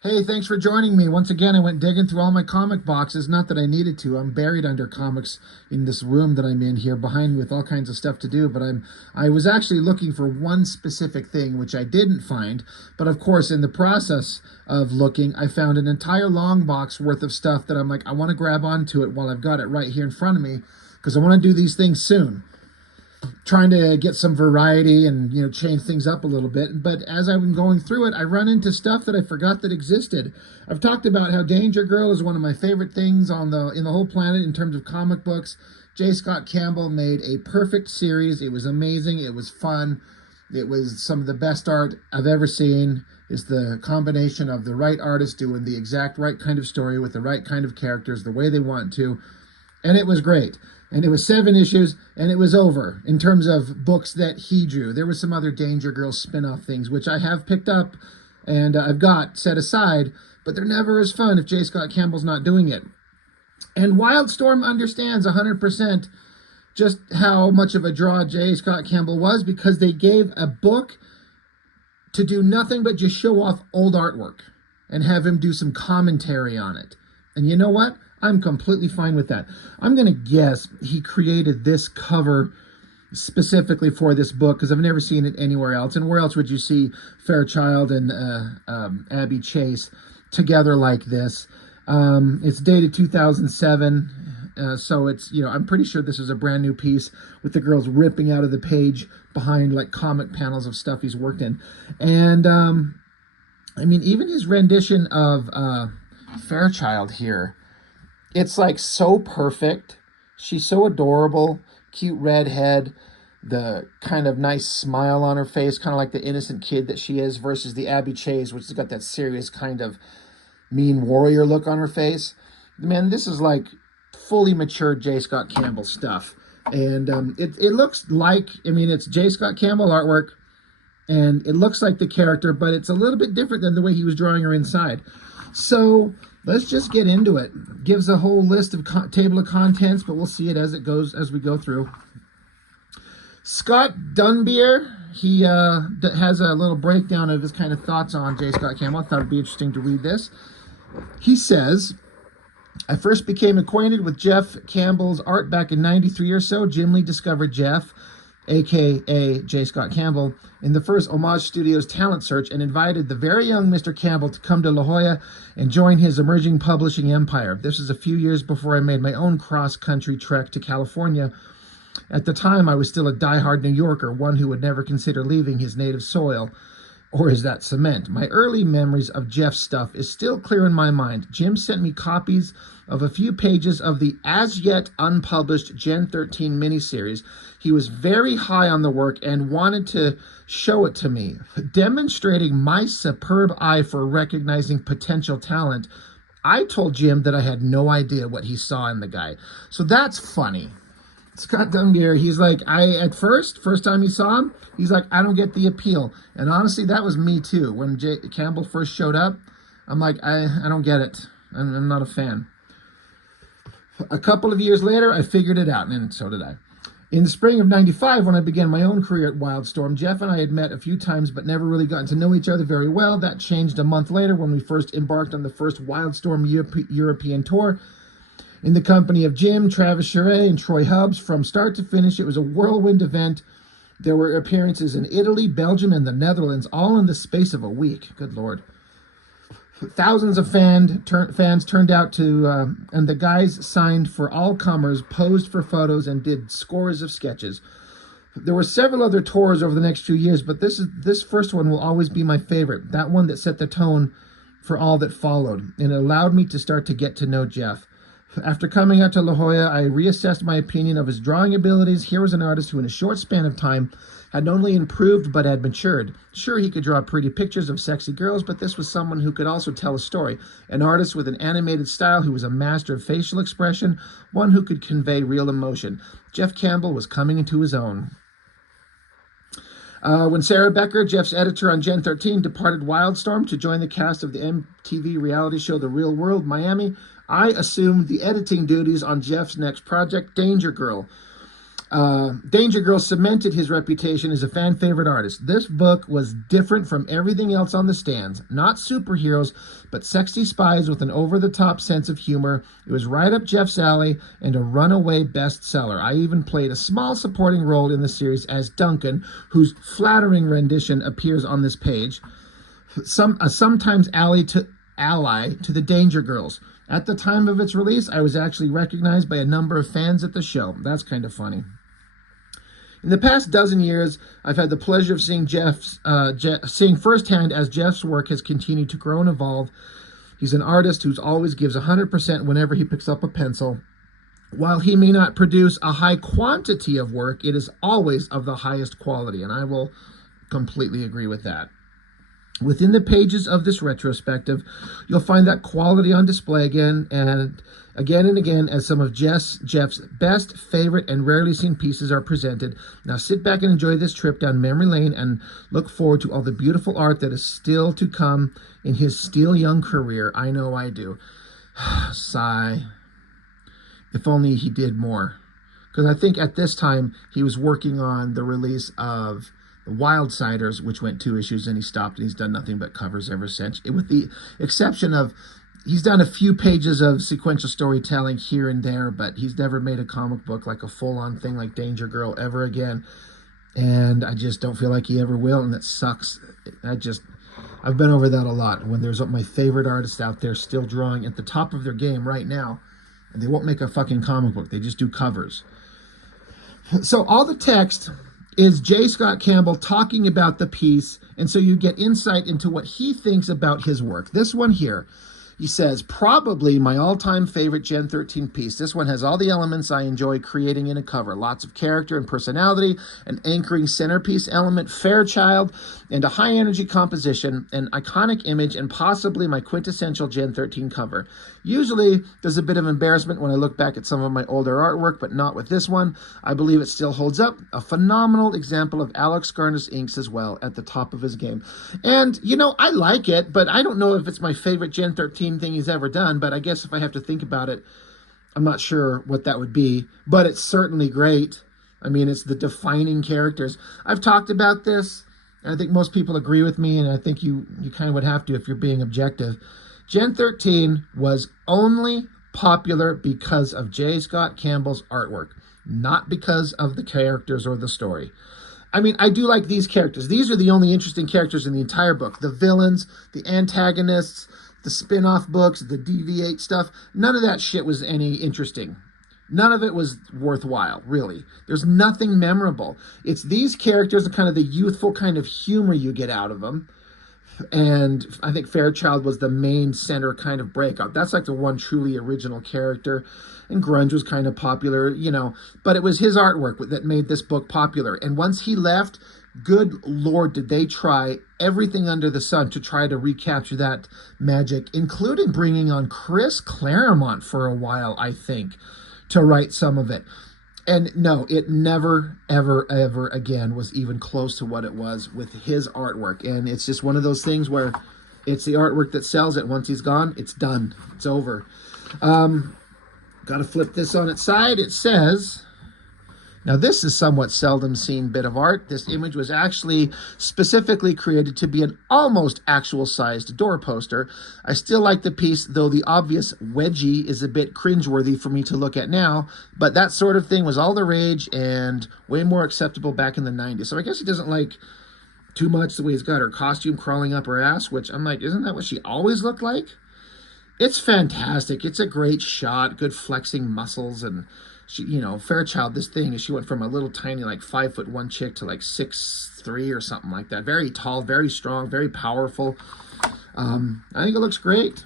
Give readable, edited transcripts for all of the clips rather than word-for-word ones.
Hey, thanks for joining me. Once again, I went digging through all my comic boxes. Not that I needed to. I'm buried under comics in this room that I'm in here behind me with all kinds of stuff to do, but I was actually looking for one specific thing which I didn't find. But of course, in the process of looking, I found an entire long box worth of stuff that I'm like, I want to grab onto it while I've got it right here in front of me because I want to do these things soon, trying to get some variety and change things up a little bit. But as I've been going through it, I run into stuff that I forgot that existed. I've talked about how Danger Girl is one of my favorite things on the in the whole planet in terms of comic books. J. Scott Campbell made a perfect series. It was amazing. It was fun. It was some of the best art I've ever seen. Is the combination of the right artist doing the exact right kind of story with the right kind of characters the way they want to, and it was great. And it was 7 issues, and it was over in terms of books that he drew. There were some other Danger Girl spin-off things, which I have picked up and I've got set aside, but they're never as fun if J. Scott Campbell's not doing it. And Wildstorm understands 100% just how much of a draw J. Scott Campbell was, because they gave a book to do nothing but just show off old artwork and have him do some commentary on it. And you know what? I'm completely fine with that. I'm going to guess he created this cover specifically for this book because I've never seen it anywhere else. And where else would you see Fairchild and Abby Chase together like this? It's dated 2007. So it's, I'm pretty sure this is a brand new piece with the girls ripping out of the page behind like comic panels of stuff he's worked in. And even his rendition of Fairchild here, it's like so perfect. She's so adorable, cute redhead, the kind of nice smile on her face, kind of like the innocent kid that she is, versus the Abby Chase, which has got that serious kind of mean warrior look on her face. Man, this is like fully mature J. Scott Campbell stuff. And it looks like, it's J. Scott Campbell artwork, and it looks like the character, but it's a little bit different than the way he was drawing her inside. So let's just get into it. Gives a whole list of table of contents, but we'll see it as it goes, as we go through. Scott Dunbier, he has a little breakdown of his kind of thoughts on J. Scott Campbell. I thought it'd be interesting to read this. He says, I first became acquainted with Jeff Campbell's art back in '93 or so. Jim Lee discovered Jeff, a.k.a. J. Scott Campbell, in the first Homage Studios talent search and invited the very young Mr. Campbell to come to La Jolla and join his emerging publishing empire. This is a few years before I made my own cross-country trek to California. At the time, I was still a diehard New Yorker, one who would never consider leaving his native soil. Or is that cement? My early memories of Jeff's stuff is still clear in my mind. Jim sent me copies of a few pages of the as-yet unpublished Gen 13 miniseries. He was very high on the work and wanted to show it to me, demonstrating my superb eye for recognizing potential talent. I told Jim that I had no idea what he saw in the guy. So that's funny. Scott Dunbier, he's like, first time he saw him, he's like, I don't get the appeal. And honestly, that was me too. When Campbell first showed up, I'm like, I don't get it. I'm not a fan. A couple of years later, I figured it out, and so did I. In the spring of '95, when I began my own career at Wildstorm, Jeff and I had met a few times but never really gotten to know each other very well. That changed a month later when we first embarked on the first Wildstorm European tour. In the company of Jim, Travis Charest, and Troy Hubbs, from start to finish, it was a whirlwind event. There were appearances in Italy, Belgium, and the Netherlands, all in the space of a week. Good Lord. Thousands of fans turned out to, and the guys signed for all comers, posed for photos, and did scores of sketches. There were several other tours over the next few years, but this first one will always be my favorite. That one that set the tone for all that followed, and it allowed me to start to get to know Jeff. After coming out to La Jolla, I reassessed my opinion of his drawing abilities. Here was an artist who in a short span of time had not only improved but had matured. Sure, he could draw pretty pictures of sexy girls, but this was someone who could also tell a story. An artist with an animated style who was a master of facial expression, one who could convey real emotion. Jeff Campbell was coming into his own. When Sarah Becker, Jeff's editor on Gen 13, departed Wildstorm to join the cast of the MTV reality show The Real World Miami, I assumed the editing duties on Jeff's next project, Danger Girl. Danger Girl cemented his reputation as a fan favorite artist. This book was different from everything else on the stands. Not superheroes, but sexy spies with an over-the-top sense of humor. It was right up Jeff's alley and a runaway bestseller. I even played a small supporting role in the series as Duncan, whose flattering rendition appears on this page. Sometimes ally to the Danger Girls. At the time of its release, I was actually recognized by a number of fans at the show. That's kind of funny. In the past dozen years, I've had the pleasure of seeing seeing firsthand as Jeff's work has continued to grow and evolve. He's an artist who always gives 100% whenever he picks up a pencil. While he may not produce a high quantity of work, it is always of the highest quality, and I will completely agree with that. Within the pages of this retrospective, you'll find that quality on display again and again as some of Jeff's best, favorite, and rarely seen pieces are presented. Now sit back and enjoy this trip down memory lane and look forward to all the beautiful art that is still to come in his still young career. I know I do. Sigh. If only he did more. Because I think at this time he was working on the release of Wildsiders, which went 2 issues, and he stopped, and he's done nothing but covers ever since. With the exception of, he's done a few pages of sequential storytelling here and there, but he's never made a comic book like a full-on thing like Danger Girl ever again. And I just don't feel like he ever will, and that sucks. I've been over that a lot. When there's my favorite artists out there still drawing at the top of their game right now, and they won't make a fucking comic book. They just do covers. So all the text is J. Scott Campbell talking about the piece, and so you get insight into what he thinks about his work. This one here, he says, probably my all-time favorite Gen 13 piece. This one has all the elements I enjoy creating in a cover. Lots of character and personality, an anchoring centerpiece element, Fairchild, and a high-energy composition, an iconic image, and possibly my quintessential Gen 13 cover. Usually, there's a bit of embarrassment when I look back at some of my older artwork, but not with this one. I believe it still holds up. A phenomenal example of Alex Garner's inks as well at the top of his game. And, you know, I like it, but I don't know if it's my favorite Gen 13 thing he's ever done, but I guess if I have to think about it, I'm not sure what that would be, but it's certainly great. I mean, it's the defining characters. I've talked about this, and I think most people agree with me, and I think you kind of would have to if you're being objective. Gen 13 was only popular because of J. Scott Campbell's artwork, not because of the characters or the story. I mean, I do like these characters. These are the only interesting characters in the entire book. The villains, the antagonists, the spin-off books, the DV8 stuff. None of that shit was any interesting. None of it was worthwhile, really. There's nothing memorable. It's these characters and kind of the youthful kind of humor you get out of them. And I think Fairchild was the main center kind of breakout. That's like the one truly original character. And grunge was kind of popular, you know. But it was his artwork that made this book popular. And once he left, good Lord, did they try everything under the sun to try to recapture that magic, including bringing on Chris Claremont for a while, I think, to write some of it. And no, it never, ever, ever again was even close to what it was with his artwork. And it's just one of those things where it's the artwork that sells it. Once he's gone, it's done. It's over. Got to flip this on its side. It says, now this is somewhat seldom seen bit of art. This image was actually specifically created to be an almost actual sized door poster. I still like the piece, though the obvious wedgie is a bit cringeworthy for me to look at now, but that sort of thing was all the rage and way more acceptable back in the 90s. So I guess he doesn't like too much the way he's got her costume crawling up her ass, which I'm like, isn't that what she always looked like? It's fantastic. It's a great shot, good flexing muscles, and she, you know, Fairchild, this thing is she went from a little tiny like 5'1" chick to like 6'3" or something like that. Very tall, very strong, very powerful. I think it looks great.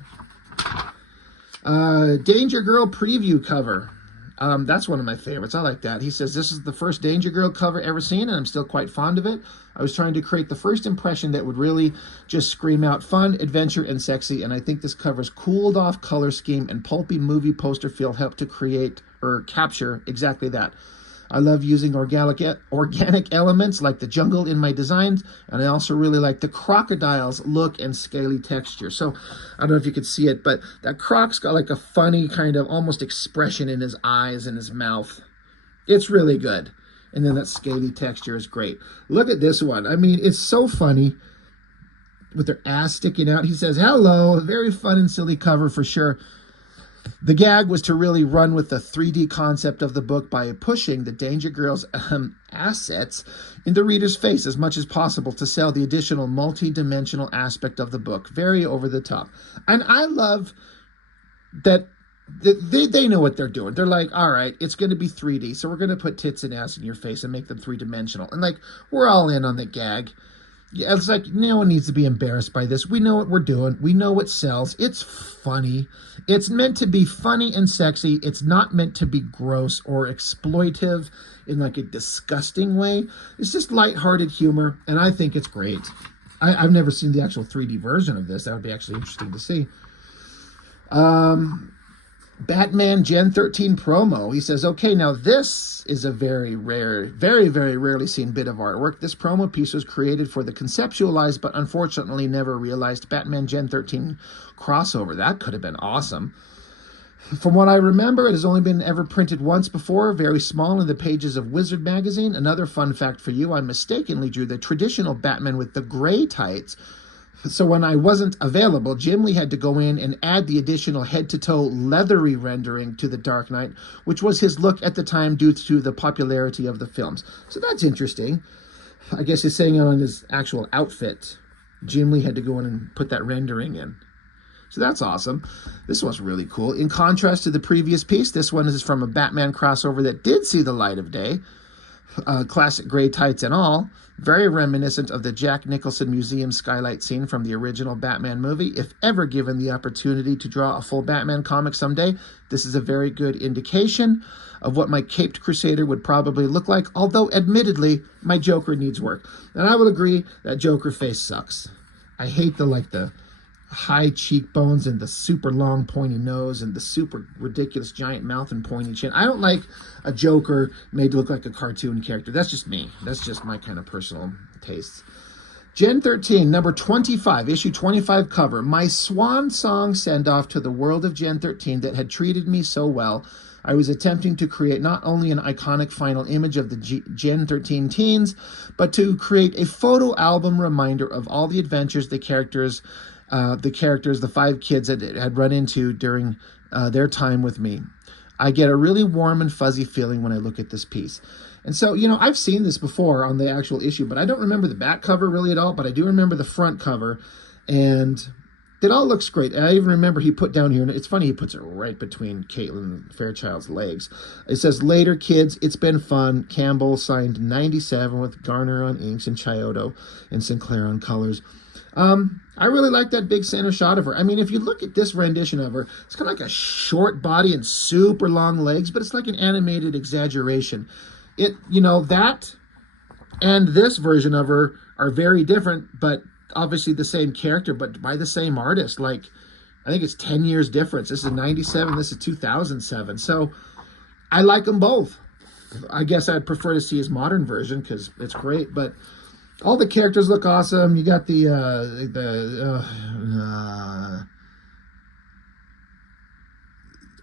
Danger Girl preview cover. That's one of my favorites. I like that. He says, this is the first Danger Girl cover ever seen, and I'm still quite fond of it. I was trying to create the first impression that would really just scream out fun, adventure, and sexy, and I think this cover's cooled off color scheme and pulpy movie poster feel helped to create or capture exactly that. I love using organic elements like the jungle in my designs, and I also really like the crocodile's look and scaly texture. So I don't know if you could see it, but that croc's got like a funny kind of almost expression in his eyes and his mouth. It's really good. And then that scaly texture is great. Look at this one. I mean, it's so funny with their ass sticking out. He says, hello, very fun and silly cover for sure. The gag was to really run with the 3D concept of the book by pushing the Danger Girl's assets in the reader's face as much as possible to sell the additional multi-dimensional aspect of the book. Very over the top. And I love that they know what they're doing. They're like, all right, it's going to be 3D, so we're going to put tits and ass in your face and make them three-dimensional. And like, we're all in on the gag. Yeah, it's like no one needs to be embarrassed by this. We know what we're doing. We know what sells. It's funny. It's meant to be funny and sexy. It's not meant to be gross or exploitive in like a disgusting way. It's just lighthearted humor, and I think it's great. I've never seen the actual 3D version of this. That would be actually interesting to see. Batman Gen 13 promo. He says, okay, now this is a very rare, very, very rarely seen bit of artwork. This promo piece was created for the conceptualized but unfortunately never realized Batman Gen 13 crossover. That could have been awesome. From what I remember, it has only been ever printed once before, very small in the pages of Wizard magazine. Another fun fact for you, I mistakenly drew the traditional Batman with the gray tights. So when I wasn't available, Jim Lee had to go in and add the additional head-to-toe leathery rendering to The Dark Knight, which was his look at the time due to the popularity of the films. So that's interesting. I guess he's saying it on his actual outfit. Jim Lee had to go in and put that rendering in. So that's awesome. This one's really cool. In contrast to the previous piece, this one is from a Batman crossover that did see the light of day. Classic gray tights and all, very reminiscent of the Jack Nicholson Museum skylight scene from the original Batman movie. If ever given the opportunity to draw a full Batman comic someday, this is a very good indication of what my caped Crusader would probably look like, although admittedly, my Joker needs work. And I will agree that Joker face sucks. I hate the high cheekbones and the super long pointy nose and the super ridiculous giant mouth and pointy chin. I don't like a Joker made to look like a cartoon character. That's just me. That's just my kind of personal tastes. Gen 13, number 25, issue 25 cover. My swan song send-off to the world of Gen 13 that had treated me so well. I was attempting to create not only an iconic final image of the Gen 13 teens, but to create a photo album reminder of all the adventures the characters, the 5 kids that had run into during their time with me. I get a really warm and fuzzy feeling when I look at this piece. And so, you know, I've seen this before on the actual issue, but I don't remember the back cover really at all, but I do remember the front cover, and it all looks great. And I even remember he put down here, and it's funny, he puts it right between Caitlin Fairchild's legs. It says, later, kids, it's been fun. Campbell, signed 97 with Garner on inks and Chiodo and Sinclair on colors. I really like that big center shot of her. I mean, if you look at this rendition of her, it's kind of like a short body and super long legs, but it's like an animated exaggeration. That and this version of her are very different, but obviously the same character, but by the same artist. Like, I think it's 10 years difference. This is 97, this is 2007. So I like them both. I guess I'd prefer to see his modern version because it's great, but all the characters look awesome. You got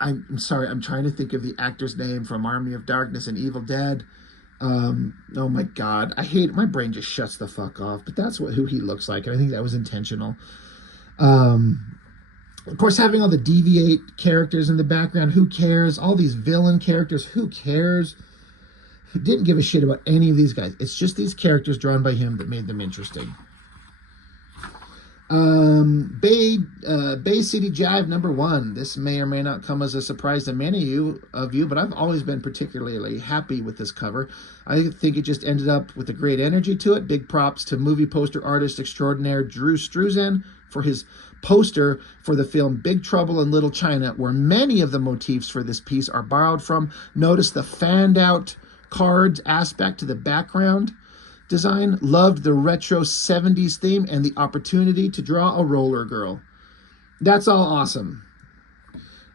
I'm sorry, I'm trying to think of the actor's name from Army of Darkness and Evil Dead. Oh my God, I hate it. My brain just shuts the fuck off. But that's who he looks like, and I think that was intentional. Of course, having all the Deviate characters in the background, who cares? All these villain characters, who cares? Didn't give a shit about any of these guys. It's just these characters drawn by him that made them interesting. Bay City Jive number 1. This may or may not come as a surprise to many of you, but I've always been particularly happy with this cover. I think it just ended up with a great energy to it. Big props to movie poster artist extraordinaire Drew Struzan for his poster for the film Big Trouble in Little China, where many of the motifs for this piece are borrowed from. Notice the fanned out cards aspect to the background design. Loved the retro 70s theme and the opportunity to draw a roller girl. That's all awesome.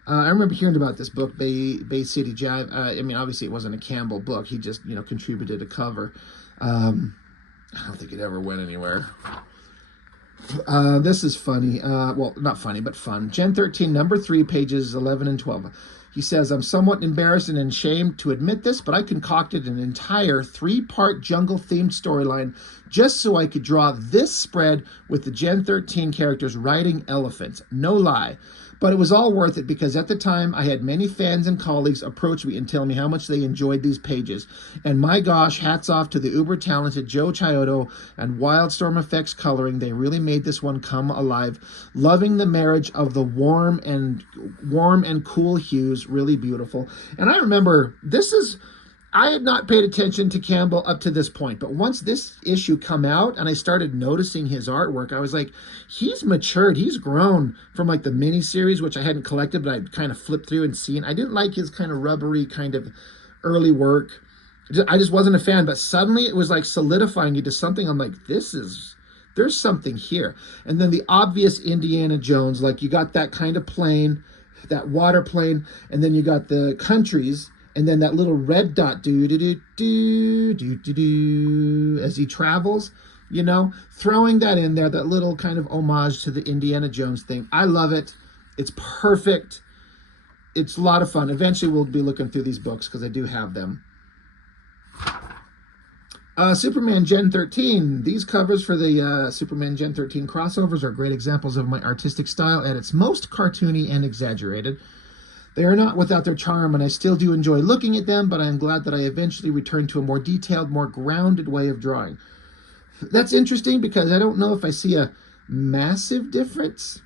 I remember hearing about this book, Bay City Jive. I mean, obviously it wasn't a Campbell book. He just, contributed a cover. I don't think it ever went anywhere. This is funny. Well, not funny, but fun. Gen 13, number 3, pages 11 and 12. He says, I'm somewhat embarrassed and ashamed to admit this, but I concocted an entire 3-part jungle-themed storyline just so I could draw this spread with the Gen 13 characters riding elephants. No lie. But it was all worth it because at the time I had many fans and colleagues approach me and tell me how much they enjoyed these pages. And my gosh, hats off to the uber-talented Joe Chiodo and Wildstorm Effects coloring. They really made this one come alive. Loving the marriage of the warm and cool hues. Really beautiful. And I remember I had not paid attention to Campbell up to this point, but once this issue come out and I started noticing his artwork, I was like, he's matured, he's grown from like the miniseries, which I hadn't collected, but I'd kind of flipped through and seen. I didn't like his kind of rubbery kind of early work. I just wasn't a fan, but suddenly it was like solidifying into something. I'm like, there's something here. And then the obvious Indiana Jones, like you got that kind of plane, that water plane, and then you got the countries, and then that little red dot as he travels, you know, throwing that in there, that little kind of homage to the Indiana Jones thing. I love it. It's perfect. It's a lot of fun. Eventually we'll be looking through these books because I do have them. Superman Gen 13. These covers for the Superman Gen 13 crossovers are great examples of my artistic style at its most cartoony and exaggerated. They are not without their charm, and I still do enjoy looking at them, but I am glad that I eventually returned to a more detailed, more grounded way of drawing. That's interesting because I don't know if I see a massive difference.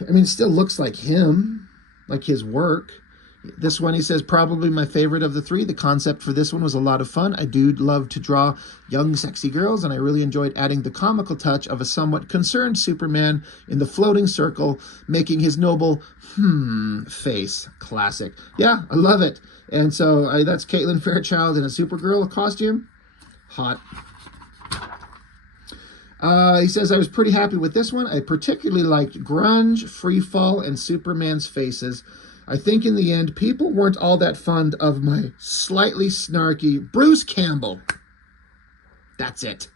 I mean, it still looks like him, like his work. This one, he says, probably my favorite of the three. The concept for this one was a lot of fun. I do love to draw young, sexy girls, and I really enjoyed adding the comical touch of a somewhat concerned Superman in the floating circle, making his noble face. Classic. Yeah, I love it. And so that's Caitlin Fairchild in a Supergirl costume. Hot. He says, I was pretty happy with this one. I particularly liked Grunge, Freefall, and Superman's faces. I think in the end, people weren't all that fond of my slightly snarky Bruce Campbell. That's it.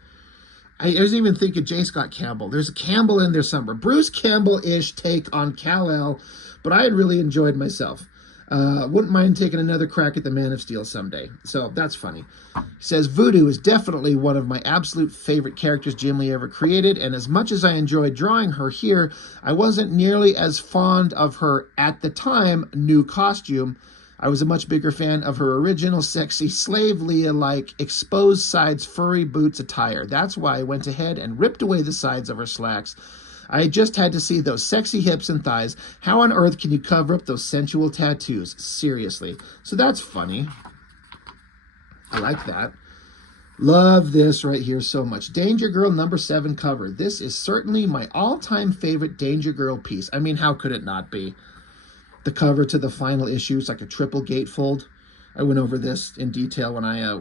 I wasn't even thinking J. Scott Campbell. There's a Campbell in there somewhere. Bruce Campbell-ish take on Kal-El, but I had really enjoyed myself. Wouldn't mind taking another crack at the Man of Steel someday. So that's funny. He says, Voodoo is definitely one of my absolute favorite characters Jim Lee ever created, and as much as I enjoyed drawing her here, I wasn't nearly as fond of her, at the time, new costume. I was a much bigger fan of her original sexy slave Leah-like exposed sides furry boots attire. That's why I went ahead and ripped away the sides of her slacks. I just had to see those sexy hips and thighs. How on earth can you cover up those sensual tattoos? Seriously. So that's funny. I like that. Love this right here so much. Danger Girl #7 cover. This is certainly my all-time favorite Danger Girl piece. I mean, how could it not be? The cover to the final issue is like a triple gatefold. I went over this in detail when I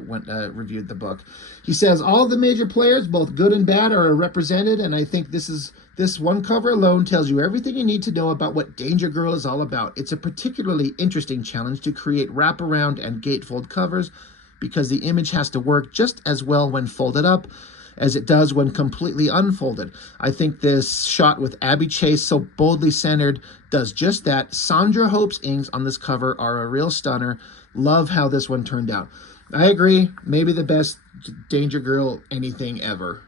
reviewed the book. He says, all the major players, both good and bad, are represented, and I think this one cover alone tells you everything you need to know about what Danger Girl is all about. It's a particularly interesting challenge to create wraparound and gatefold covers because the image has to work just as well when folded up as it does when completely unfolded. I think this shot with Abby Chase so boldly centered does just that. Sandra Hope's inks on this cover are a real stunner. Love how this one turned out. I agree. Maybe the best Danger Girl anything ever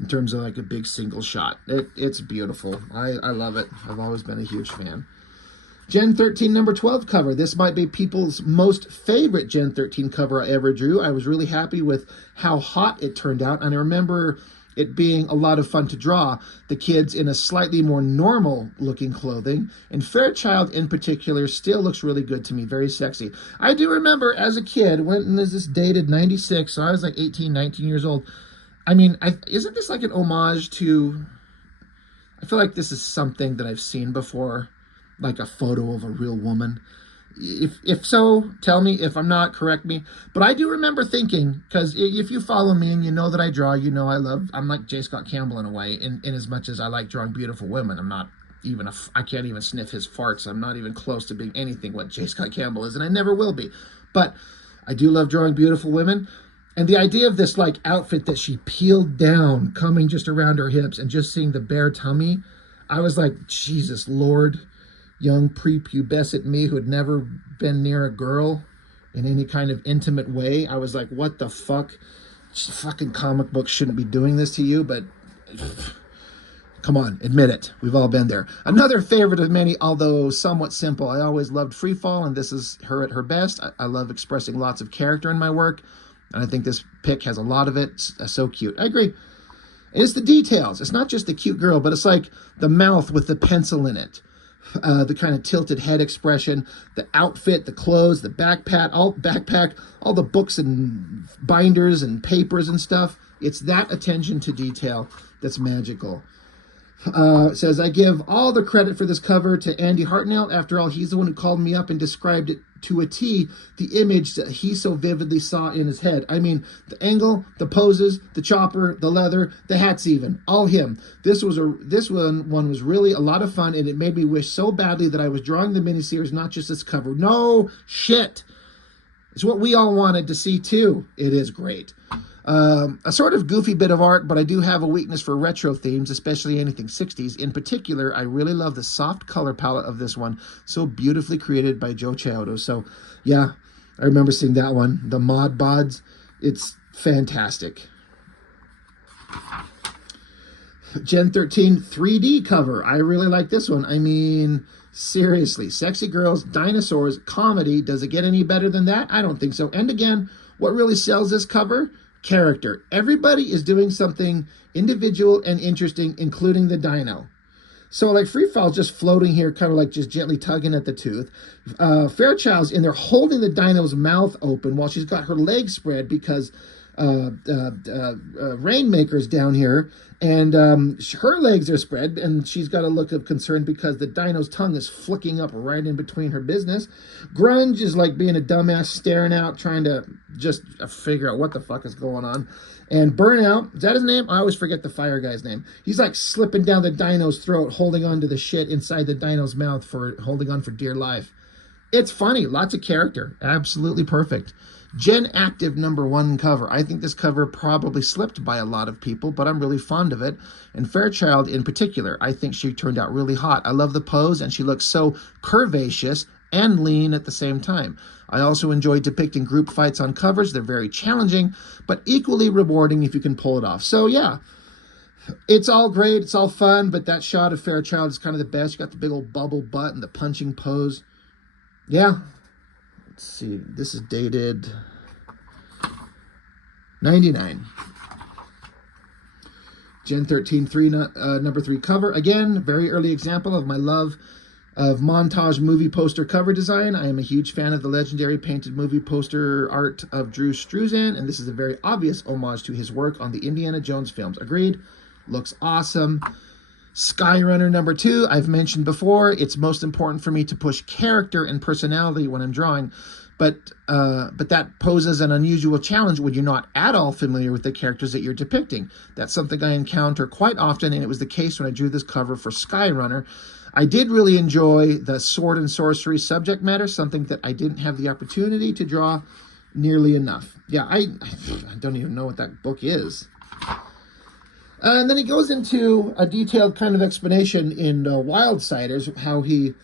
in terms of like a big single shot. It's beautiful. I love it. I've always been a huge fan. Gen 13 #12 cover. This might be people's most favorite Gen 13 cover I ever drew. I was really happy with how hot it turned out, and I remember it being a lot of fun to draw. The kids in a slightly more normal looking clothing, and Fairchild in particular still looks really good to me, very sexy. I do remember as a kid, when is this dated? 96, so I was like 18, 19 years old. I mean, isn't this like an homage to, I feel like this is something that I've seen before, like a photo of a real woman. If so, tell me. If I'm not, correct me. But I do remember thinking, because if you follow me and you know that I draw, you know I'm like J. Scott Campbell in a way, in as much as I like drawing beautiful women. I'm not even I can't even sniff his farts. I'm not even close to being anything what J. Scott Campbell is, and I never will be. But I do love drawing beautiful women. And the idea of this like outfit that she peeled down, coming just around her hips, and just seeing the bare tummy, I was like, Jesus Lord, young prepubescent me who had never been near a girl in any kind of intimate way. I was like, what the fuck? Fucking comic books shouldn't be doing this to you, but come on, admit it. We've all been there. Another favorite of many, although somewhat simple. I always loved Freefall, and this is her at her best. I love expressing lots of character in my work, and I think this pick has a lot of it. It's so cute. I agree. It's the details. It's not just the cute girl, but it's like the mouth with the pencil in it. The kind of tilted head expression, the outfit, the clothes, the backpack, all the books and binders and papers and stuff. It's that attention to detail that's magical. It says, I give all the credit for this cover to Andy Hartnell. After all, he's the one who called me up and described it to a T, the image that he so vividly saw in his head. I mean, the angle, the poses, the chopper, the leather, the hats even, all him. This one was really a lot of fun, and it made me wish so badly that I was drawing the miniseries, not just this cover. No shit. It's what we all wanted to see too. It is great. A sort of goofy bit of art, but I do have a weakness for retro themes, especially anything 60s. In particular, I really love the soft color palette of this one, so beautifully created by Joe Chiodo. So, yeah, I remember seeing that one. The Mod Bods, it's fantastic. Gen 13 3D cover. I really like this one. I mean, seriously, sexy girls, dinosaurs, comedy. Does it get any better than that? I don't think so. And again, what really sells this cover? Character. Everybody is doing something individual and interesting, including the dino. So like Freefall's just floating here, kind of like just gently tugging at the tooth. Fairchild's in there holding the dino's mouth open while she's got her legs spread because Rainmaker's down here, and her legs are spread, and she's got a look of concern because the dino's tongue is flicking up right in between her business. Grunge is like being a dumbass, staring out, trying to just figure out what the fuck is going on. And Burnout, is that his name? I always forget the fire guy's name. He's like slipping down the dino's throat, holding on to the shit inside the dino's mouth, for holding on for dear life. It's funny, lots of character, absolutely perfect. Gen Active #1 cover. I think this cover probably slipped by a lot of people, but I'm really fond of it. And Fairchild in particular, I think she turned out really hot. I love the pose, and she looks so curvaceous and lean at the same time. I also enjoy depicting group fights on covers. They're very challenging, but equally rewarding if you can pull it off. So yeah, it's all great, it's all fun, but that shot of Fairchild is kind of the best. You got the big old bubble butt and the punching pose. Yeah. Let's see, this is dated 99. Gen 13 #3 cover. Again, very early example of my love of montage movie poster cover design. I am a huge fan of the legendary painted movie poster art of Drew Struzan, and this is a very obvious homage to his work on the Indiana Jones films. Agreed. Looks awesome. Skyrunner #2, I've mentioned before, it's most important for me to push character and personality when I'm drawing, but that poses an unusual challenge when you're not at all familiar with the characters that you're depicting. That's something I encounter quite often, and it was the case when I drew this cover for Skyrunner. I did really enjoy the sword and sorcery subject matter, something that I didn't have the opportunity to draw nearly enough. Yeah, I don't even know what that book is. And then he goes into a detailed kind of explanation in Wildsiders, how he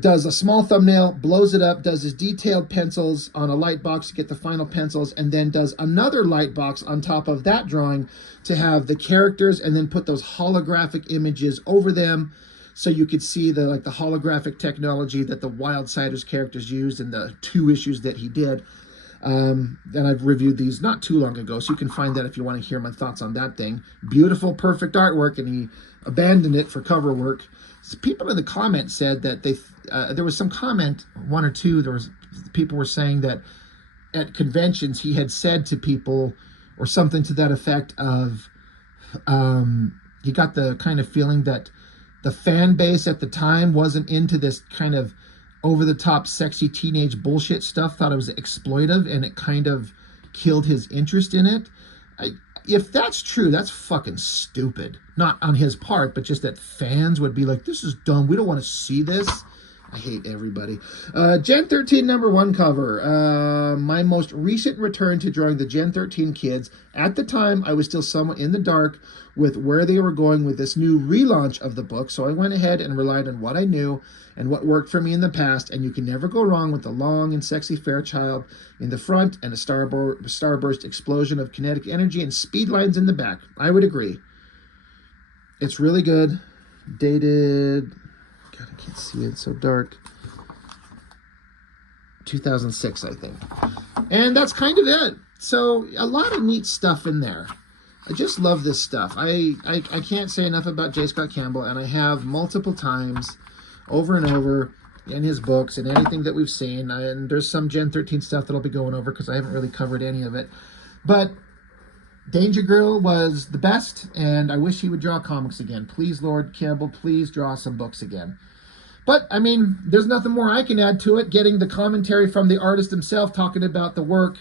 does a small thumbnail, blows it up, does his detailed pencils on a light box to get the final pencils, and then does another light box on top of that drawing to have the characters, and then put those holographic images over them so you could see the holographic technology that the Wildsiders characters used in the 2 issues that he did. And I've reviewed these not too long ago, so you can find that if you want to hear my thoughts on that thing. Beautiful, perfect artwork, and he abandoned it for cover work. So people in the comments said that there was some comment, 1 or 2, people were saying that at conventions he had said to people, or something to that effect of, he got the kind of feeling that the fan base at the time wasn't into this kind of over-the-top sexy teenage bullshit stuff, thought it was exploitive, and it kind of killed his interest in it. If that's true, that's fucking stupid. Not on his part, but just that fans would be like, this is dumb, we don't want to see this. I hate everybody. Gen 13 #1 cover. My most recent return to drawing the Gen 13 kids. At the time, I was still somewhat in the dark with where they were going with this new relaunch of the book, so I went ahead and relied on what I knew and what worked for me in the past, and you can never go wrong with a long and sexy Fairchild in the front and a starburst explosion of kinetic energy and speed lines in the back. I would agree. It's really good. Dated... God, I can't see it. It's so dark. 2006, I think. And that's kind of it. So a lot of neat stuff in there. I just love this stuff. I can't say enough about J. Scott Campbell, and I have multiple times, over and over, in his books and anything that we've seen. And there's some Gen 13 stuff that I'll be going over because I haven't really covered any of it. But Danger Girl was the best, and I wish he would draw comics again. Please, Lord Campbell, please draw some books again. But, I mean, there's nothing more I can add to it. Getting the commentary from the artist himself, talking about the work,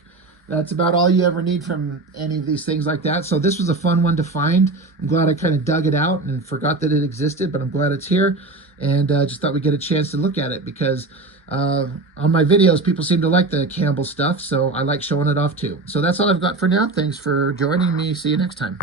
that's about all you ever need from any of these things like that. So this was a fun one to find. I'm glad I kind of dug it out and forgot that it existed, but I'm glad it's here. And just thought we'd get a chance to look at it because on my videos, people seem to like the Campbell stuff, so I like showing it off too. So that's all I've got for now. Thanks for joining me. See you next time.